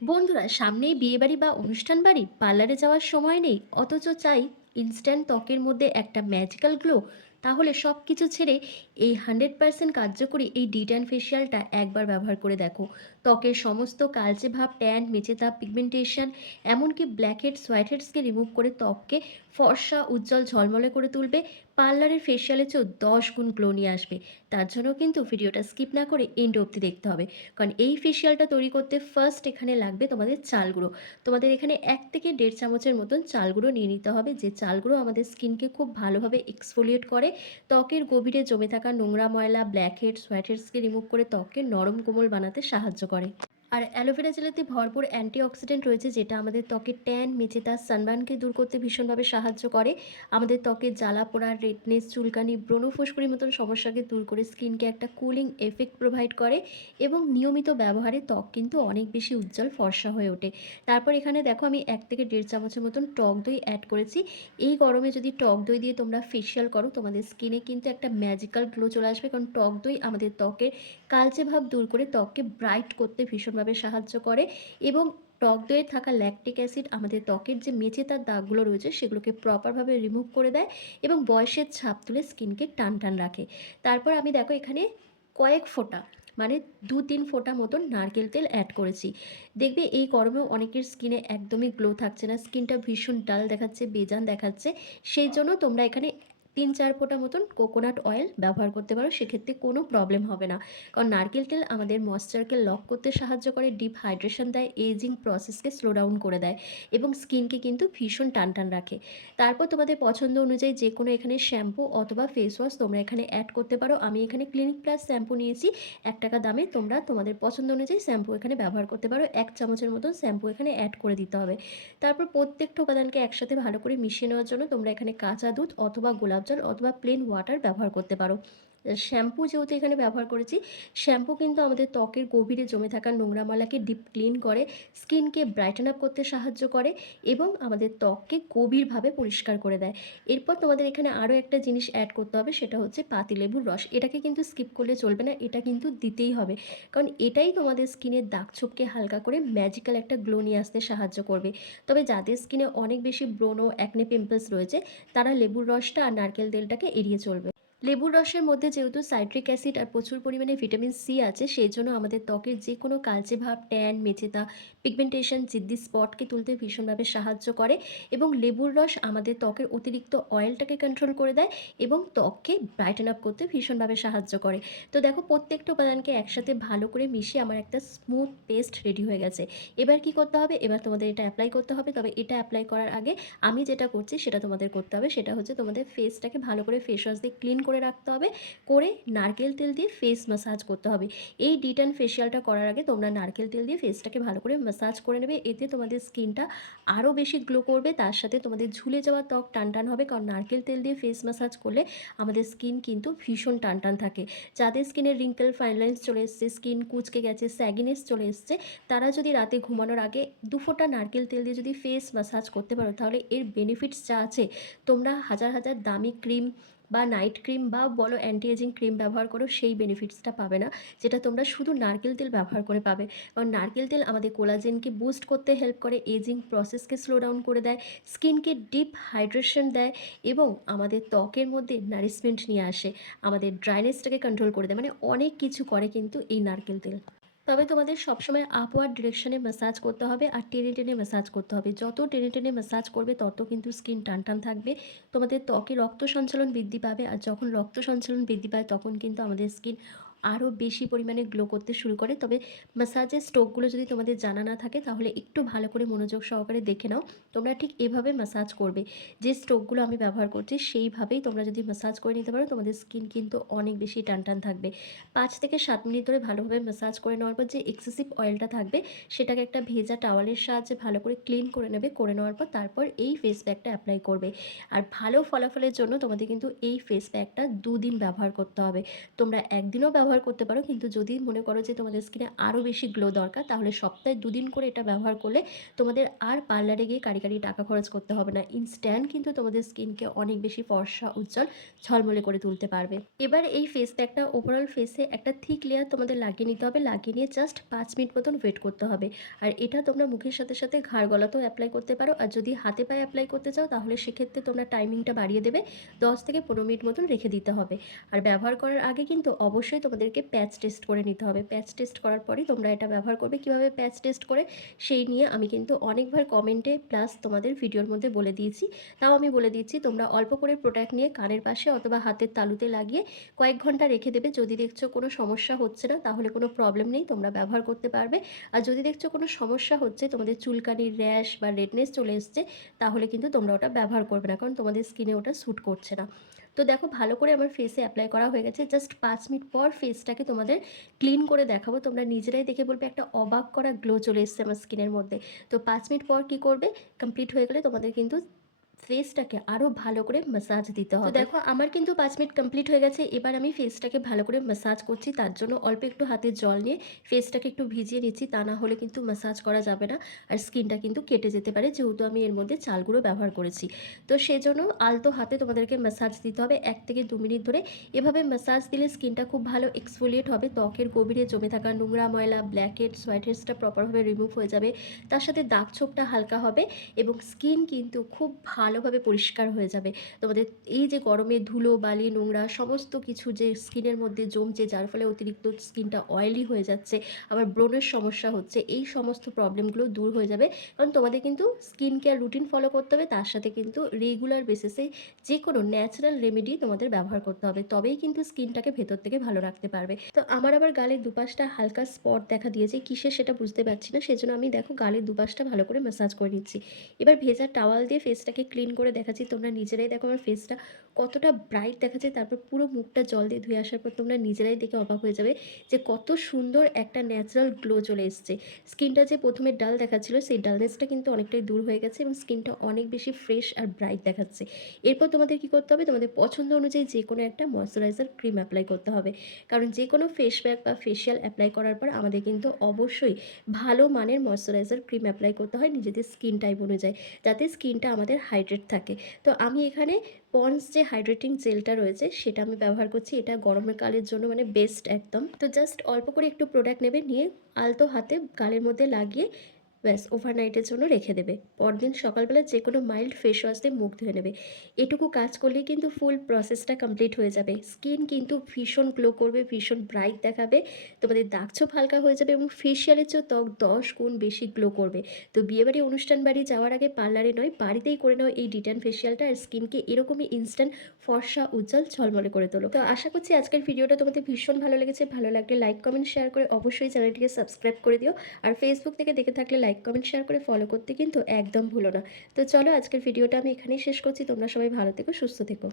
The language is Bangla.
বন্ধুরা, সামনেই বিয়েবাড়ি বা অনুষ্ঠান বাড়ি, পার্লারে যাওয়ার সময় নেই, অথচ চাই ইনস্ট্যান্ট ত্বকের মধ্যে একটা ম্যাজিক্যাল গ্লো। তাহলে সব কিছু ছেড়ে এই 100% কার্যকরী এই ডিট্যান ফেশিয়ালটা একবার ব্যবহার করে দেখো। ত্বকের সমস্ত কালচে ভাব, ট্যান, মেচে দাগ, পিগমেন্টেশন, এমনকি ব্ল্যাক হেডস, হোয়াইট হেডসকে রিমুভ করে ত্বককে ফর্সা, উজ্জ্বল, ঝলমলে করে তুলবে। পার্লারের ফেশিয়ালের চেয়েও 10 গুণ গ্লো নিয়ে আসবে। তার জন্য কিন্তু ভিডিওটা স্কিপ না করে এন্ড অবধি দেখতে হবে। কারণ এই ফেশিয়ালটা তৈরি করতে ফার্স্ট এখানে লাগবে তোমাদের চাল গুঁড়ো। তোমাদের এখানে 1 থেকে 1.5 চামচের মতন চাল গুঁড়ো নিয়ে নিতে হবে, যে চাল গুঁড়ো আমাদের স্কিনকে খুব ভালোভাবে এক্সফোলিয়েট করে, ত্বকের গভীরে জমে থাকা নোংরা, ময়লা, ব্ল্যাক হেডস, হোয়াইট হেডসকে রিমুভ করে ত্বককে নরম কোমল বানাতে সাহায্য করে। আর অ্যালোভেরা জেলেতে ভরপুর অ্যান্টিঅক্সিডেন্ট রয়েছে, যেটা আমাদের ত্বকের ট্যান, মেচেদা, সানবার্নকে দূর করতে ভীষণভাবে সাহায্য করে। আমাদের ত্বকের জ্বালা পোড়া, রেডনেস, চুলকানি, ব্রণ, ফুসকুড়ির মতন সমস্যাকে দূর করে স্কিনকে একটা কুলিং এফেক্ট প্রোভাইড করে। এবং নিয়মিত ব্যবহারে ত্বক কিন্তু অনেক বেশি উজ্জ্বল, ফর্সা হয়ে ওঠে। তারপর এখানে দেখো আমি 1 থেকে 1.5 চামচের মতন টক দই অ্যাড করেছি। এই গরমে যদি টক দই দিয়ে তোমরা ফেশিয়াল করো, তোমাদের স্কিনে কিন্তু একটা ম্যাজিক্যাল গ্লো চলে আসবে। কারণ টক দই আমাদের ত্বকের কালচে ভাব দূর করে ত্বককে ব্রাইট করতে ভীষণভাবে সাহায্য করে। এবং টক দইয়ে থাকা ল্যাকটিক অ্যাসিড আমাদের ত্বকের যে মেচে তার দাগগুলো রয়েছে সেগুলোকে প্রপারভাবে রিমুভ করে দেয় এবং বয়সের ছাপ তুলে স্কিনকে টান টান রাখে। তারপর আমি দেখো এখানে কয়েক ফোঁটা, মানে 2-3 ফোঁটা মতন নারকেল তেল অ্যাড করেছি। দেখবে এই গরমেও অনেকের স্কিনে একদমই গ্লো থাকছে না, স্কিনটা ভীষণ ডাল দেখাচ্ছে, বেজান দেখাচ্ছে। সেই জন্য তোমরা এখানে 3-4 ফোঁটা মতন কোকোনাট অয়েল ব্যবহার করতে পারো, সেক্ষেত্রে কোনো প্রবলেম হবে না। কারণ নারকেল তেল আমাদের ময়েশ্চারকে লক করতে সাহায্য করে, ডিপ হাইড্রেশন দেয়, এজিং প্রসেসকে স্লো ডাউন করে দেয় এবং স্কিনকে কিন্তু ভীষণ টান টান রাখে। তারপর তোমাদের পছন্দ অনুযায়ী যে কোনো এখানে শ্যাম্পু অথবা ফেস ওয়াশ তোমরা এখানে অ্যাড করতে পারো। আমি এখানে ক্লিনিক প্লাস শ্যাম্পু নিয়েছি 1 টাকা দামে। তোমরা তোমাদের পছন্দ অনুযায়ী শ্যাম্পু এখানে ব্যবহার করতে পারো। 1 চামচের মতন শ্যাম্পু এখানে অ্যাড করে দিতে হবে। তারপর প্রত্যেকটা উপাদানকে একসাথে ভালো করে মিশিয়ে নেওয়ার জন্য তোমরা এখানে কাঁচা দুধ অথবা গোলাপ জল অথবা প্লেন ওয়াটার ব্যবহার করতে পারো। শ্যাম্পু যেহেতু এখানে ব্যবহার করেছি, শ্যাম্পু কিন্তু আমাদের ত্বকের গভীরে জমে থাকা নোংরা ময়লাকে ডিপ ক্লিন করে, স্কিনকে ব্রাইটেন আপ করতে সাহায্য করে এবং আমাদের ত্বককে গভীরভাবে পরিষ্কার করে দেয়। এরপর তোমাদের এখানে আরও একটা জিনিস অ্যাড করতে হবে, সেটা হচ্ছে পাতিলেবুর রস। এটাকে কিন্তু স্কিপ করলে চলবে না, এটা কিন্তু দিতেই হবে। কারণ এটাই তোমাদের স্কিনের দাগ ছোপকে হালকা করে ম্যাজিক্যাল একটা গ্লো নিয়ে আসতে সাহায্য করবে। তবে যাদের স্কিনে অনেক বেশি ব্রণ, অ্যাকনে, পিম্পলস রয়েছে, তারা লেবুর রসটা আর নারকেল তেলটাকে এড়িয়ে চলবে। লেবুর রসের মধ্যে যেহেতু সাইট্রিক অ্যাসিড আর প্রচুর পরিমাণে ভিটামিন সি আছে, সেই জন্য আমাদের ত্বকের যে কোনো কালচে ভাব, ট্যান, মেচেদা, পিগমেন্টেশন, জিদ্দি স্পটকে তুলতে ভীষণভাবে সাহায্য করে। এবং লেবুর রস আমাদের ত্বকের অতিরিক্ত অয়েলটাকে কন্ট্রোল করে দেয় এবং ত্বককে ব্রাইটেন আপ করতে ভীষণভাবে সাহায্য করে। তো দেখো প্রত্যেকটা উপাদানকে একসাথে ভালো করে মিশিয়ে আমার একটা স্মুথ পেস্ট রেডি হয়ে গেছে। এবার কি করতে হবে, এবার তোমাদের এটা অ্যাপ্লাই করতে হবে। তবে এটা অ্যাপ্লাই করার আগে আমি যেটা করছি সেটা তোমাদের করতে হবে, সেটা হচ্ছে তোমাদের ফেসটাকে ভালো করে ফেস ওয়াশ দিয়ে ক্লিন করে রাখতে হবে, করে নারকেল তেল দিয়ে ফেস ম্যাসাজ করতে হবে। এই ডিটন ফেশিয়ালটা করার আগে তোমরা নারকেল তেল দিয়ে ফেসটাকে ভালো করে ম্যাসাজ করে নেবে। এতে তোমাদের স্কিনটা আরও বেশি গ্লো করবে, তার সাথে তোমাদের ঝুলে যাওয়া ত্বক টান টান হবে। কারণ নারকেল তেল দিয়ে ফেস ম্যাসাজ করলে আমাদের স্কিন কিন্তু ভীষণ টান টান থাকে। যাদের স্কিনের রিঙ্কেল, ফাইন লাইন্স চলে এসছে, স্কিন কুচকে গেছে, স্যাগিনেস চলে এসছে, তারা যদি রাতে ঘুমানোর আগে 2 ফোঁটা নারকেল তেল দিয়ে যদি ফেস ম্যাসাজ করতে পারো, তাহলে এর বেনিফিটস যা আছে, তোমরা হাজার হাজার দামি ক্রিম বা নাইট ক্রিম বা বলো অ্যান্টি এজিং ক্রিম ব্যবহার করো, সেই বেনিফিটসটা পাবে না, যেটা তোমরা শুধু নারকেল তেল ব্যবহার করে পাবে। কারণ নারকেল তেল আমাদের কোলাজেনকে বুস্ট করতে হেল্প করে, এজিং প্রসেসকে স্লো ডাউন করে দেয়, স্কিনকে ডিপ হাইড্রেশন দেয় এবং আমাদের ত্বকের মধ্যে নারিশমেন্ট নিয়ে আসে, আমাদের ড্রাইনেসটাকে কন্ট্রোল করে দেয়, মানে অনেক কিছু করে কিন্তু এই নারকেল তেল। তবে তোমাদের সবসময় আপওয়ার্ড ডিরেকশনে ম্যাসাজ করতে হবে আর টেনে টেনে ম্যাসাজ করতে হবে। যত টেনে টেনে ম্যাসাজ করবে তত কিন্তু স্কিন টান টান থাকবে, তোমাদের ত্বকে রক্ত সঞ্চালন বৃদ্ধি পাবে। আর যখন রক্ত সঞ্চালন বৃদ্ধি পায় তখন কিন্তু আমাদের স্কিন আরও বেশি পরিমাণে গ্লো করতে শুরু করে। তবে ম্যাসাজের স্ট্রোকগুলো যদি তোমাদের জানা না থাকে, তাহলে একটু ভালো করে মনোযোগ সহকারে দেখে নাও। তোমরা ঠিক এভাবে ম্যাসাজ করবে, যে স্ট্রোকগুলো আমি ব্যবহার করছি সেইভাবেই তোমরা যদি ম্যাসাজ করে নিতে পারো, তোমাদের স্কিন কিন্তু অনেক বেশি টান টান থাকবে। 5 থেকে 7 মিনিট ধরে ভালোভাবে ম্যাসাজ করে নেওয়ার পর যে এক্সেসিভ অয়েলটা থাকবে, সেটাকে একটা ভেজা টাওয়ালের সাহায্যে ভালো করে ক্লিন করে নেবে। করে নেওয়ার পর তারপর এই ফেস প্যাকটা অ্যাপ্লাই করবে। আর ভালো ফলাফলের জন্য তোমাদের কিন্তু এই ফেস প্যাকটা 2 দিন ব্যবহার করতে হবে। তোমরা একদিনও ব্যবহার ব্যবহার করতে পারো, কিন্তু যদি মনে করো যে তোমাদের স্কিনে আরও বেশি গ্লো দরকার, তাহলে সপ্তাহে 2 দিন করে এটা ব্যবহার করলে তোমাদের আর পার্লারে গিয়ে কারি কারি টাকা খরচ করতে হবে না। ইনস্ট্যান্ট কিন্তু তোমাদের স্কিনকে অনেক বেশি ফর্সা, উজ্জ্বল, ঝলমলে করে তুলতে পারবে। এবার এই ফেস প্যাকটা ওভারঅল ফেসে একটা থিক লেয়ার তোমাদের লাগিয়ে নিতে হবে। লাগিয়ে নিয়ে জাস্ট 5 মিনিট মতন ওয়েট করতে হবে। আর এটা তোমরা মুখের সাথে সাথে ঘাড় গলাতেও অ্যাপ্লাই করতে পারো। আর যদি হাতে পায়ে অ্যাপ্লাই করতে চাও, তাহলে সেক্ষেত্রে তোমরা টাইমিংটা বাড়িয়ে দেবে, 10 থেকে 15 মিনিট মতন রেখে দিতে হবে। আর ব্যবহার করার আগে কিন্তু অবশ্যই তোমাদেরকে প্যাচ টেস্ট করে নিতে হবে। প্যাচ টেস্ট করার পরই তোমরা এটা ব্যবহার করবে। কীভাবে প্যাচ টেস্ট করে সেই নিয়ে আমি কিন্তু অনেকবার কমেন্টে প্লাস তোমাদের ভিডিওর মধ্যে বলে দিয়েছি। তাও আমি বলে দিচ্ছি, তোমরা অল্প করে প্রোডাক্ট নিয়ে কানের পাশে অথবা হাতের তালুতে লাগিয়ে কয়েক ঘন্টা রেখে দেবে। যদি দেখছো কোনো সমস্যা হচ্ছে না, তাহলে কোনো প্রবলেম নেই, তোমরা ব্যবহার করতে পারবে। আর যদি দেখছো কোনো সমস্যা হচ্ছে, তোমাদের চুলকানির র্যাশ বা রেডনেস চলে এসছে, তাহলে কিন্তু তোমরা ওটা ব্যবহার করবে না, কারণ তোমাদের স্কিনে ওটা স্যুট করছে না। তো দেখো, ভালো করে আমার ফেসে অ্যাপ্লাই করা হয়ে গেছে। জাস্ট 5 মিনিট পর ফেসটাকে তোমাদের ক্লিন করে দেখাবো। তোমরা নিজেরাই দেখে বলবে একটা অবাক করা গ্লো চলে এসছে আমার স্কিনের মধ্যে। তো 5 মিনিট পর কী করবে, কমপ্লিট হয়ে গেলে তোমাদের কিন্তু ফেসটাকে আরও ভালো করে ম্যাসাজ দিতে হবে। তো দেখো, আমার কিন্তু 5 মিনিট কমপ্লিট হয়ে গেছে। এবার আমি ফেসটাকে ভালো করে ম্যাসাজ করছি। তার জন্য অল্প একটু হাতে জল নিয়ে ফেসটাকে একটু ভিজিয়ে নিচ্ছি। তা না হলে কিন্তু ম্যাসাজ করা যাবে না, আর স্কিনটা কিন্তু কেটে যেতে পারে, যেহেতু আমি এর মধ্যে চাল গুঁড়ো ব্যবহার করেছি। তো সেজন্য আলতো হাতে তোমাদেরকে ম্যাসাজ দিতে হবে 1 থেকে 2 মিনিট ধরে। এভাবে ম্যাসাজ দিলে স্কিনটা খুব ভালো এক্সফোলিয়েট হবে। ত্বকের গভীরে জমে থাকা নোংরা, ময়লা, ব্ল্যাক হেডস, হোয়াইট হেডসটা প্রপারভাবে রিমুভ হয়ে যাবে। তার সাথে দাগ ছোপটা হালকা হবে এবং স্কিন কিন্তু খুব ভালোভাবে পরিষ্কার হয়ে যাবে। তোমাদের এই যে গরমে ধুলো, বালি, নোংরা সমস্ত কিছু যে স্কিনের মধ্যে জমছে, যার ফলে অতিরিক্ত স্কিনটা অয়েলি হয়ে যাচ্ছে, আবার ব্রণের সমস্যা হচ্ছে, এই সমস্ত প্রবলেমগুলো দূর হয়ে যাবে। কারণ তোমাদের কিন্তু স্কিন কেয়ার রুটিন ফলো করতে হবে, তার সাথে কিন্তু রেগুলার বেসিসে যে কোনো ন্যাচারাল রেমেডি তোমাদের ব্যবহার করতে হবে, তবেই কিন্তু স্কিনটাকে ভেতর থেকে ভালো রাখতে পারবে। তো আমার আবার গালের দুপাশটা হালকা স্পট দেখা দিয়েছে, কিসে সেটা বুঝতে পারছি না, সেজন্য আমি দেখো গালের দুপাশটা ভালো করে ম্যাসাজ করে নিচ্ছি। এবার ভেজা টাওয়াল দিয়ে ফেসটাকে ক্লিন করে দেখাচ্ছি। তোমরা নিজেরাই দেখো আমার ফেসটা কতটা ব্রাইট দেখাচ্ছে। তারপর পুরো মুখটা জল দিয়ে ধুয়ে আসার পর তোমরা নিজেরাই দেখে অবাক হয়ে যাবে যে কত সুন্দর একটা ন্যাচারাল গ্লো চলে এসছে। স্কিনটা যে প্রথমে ডাল দেখাচ্ছিল, সেই ডালনেসটা কিন্তু অনেকটাই দূর হয়ে গেছে এবং স্কিনটা অনেক বেশি ফ্রেশ আর ব্রাইট দেখাচ্ছে। এরপর তোমাদের কী করতে হবে, তোমাদের পছন্দ অনুযায়ী যে কোনো একটা ময়শ্চারাইজার ক্রিম অ্যাপ্লাই করতে হবে। কারণ যে কোনো ফেস প্যাক বা ফেশিয়াল অ্যাপ্লাই করার পর আমাদের কিন্তু অবশ্যই ভালো মানের ময়শ্চারাইজার ক্রিম অ্যাপ্লাই করতে হয় নিজেদের স্কিন টাইপ অনুযায়ী, যাতে স্কিনটা আমাদের হাইড্রেট থাকে। তো আমি এখানে পন্ডস যে হাইড্রেটিং জেলটা রয়েছে সেটা আমি ব্যবহার করছি। এটা গরমের কালের জন্য মানে বেস্ট একদম। তো জাস্ট অল্প করে একটু প্রোডাক্ট নেবে, নিয়ে আলতো হাতে গালের মধ্যে লাগিয়ে ব্যাস ওভারনাইটের জন্য রেখে দেবে। পরদিন সকালবেলা যে কোনো মাইল্ড ফেস ওয়াশ দিয়ে মুখ ধুয়ে নেবে। এটুকু কাজ করলেই কিন্তু ফুল প্রসেসটা কমপ্লিট হয়ে যাবে। স্কিন কিন্তু ভীষণ গ্লো করবে, ভীষণ ব্রাইট দেখাবে, তোমাদের দাগছোপ হালকা হয়ে যাবে এবং ফেশিয়ালের চেয়েও ত্বক 10 গুণ বেশি গ্লো করবে। তো বিয়েবাড়ি, অনুষ্ঠান বাড়ি যাওয়ার আগে পার্লারে নয়, বাড়িতেই করে নাও এই ডিট্যান ফেশিয়ালটা, আর স্কিনকে এরকমই ইনস্ট্যান্ট ফর্সা, উজ্জ্বল, ঝলমলে করে তোলো। তো আশা করছি আজকের ভিডিওটা তোমাদের ভীষণ ভালো লেগেছে। ভালো লাগলে লাইক, কমেন্ট, শেয়ার করে অবশ্যই চ্যানেলটিকে সাবস্ক্রাইব করে দিও। আর ফেসবুক থেকে দেখে থাকলে লাইক, কমেন্ট, শেয়ার করে ফলো করতে কিন্তু একদম ভুলো না। তো চলো, আজকের ভিডিওটা আমি এখানেই শেষ করছি। তোমরা সবাই ভালো থেকো, সুস্থ থেকো।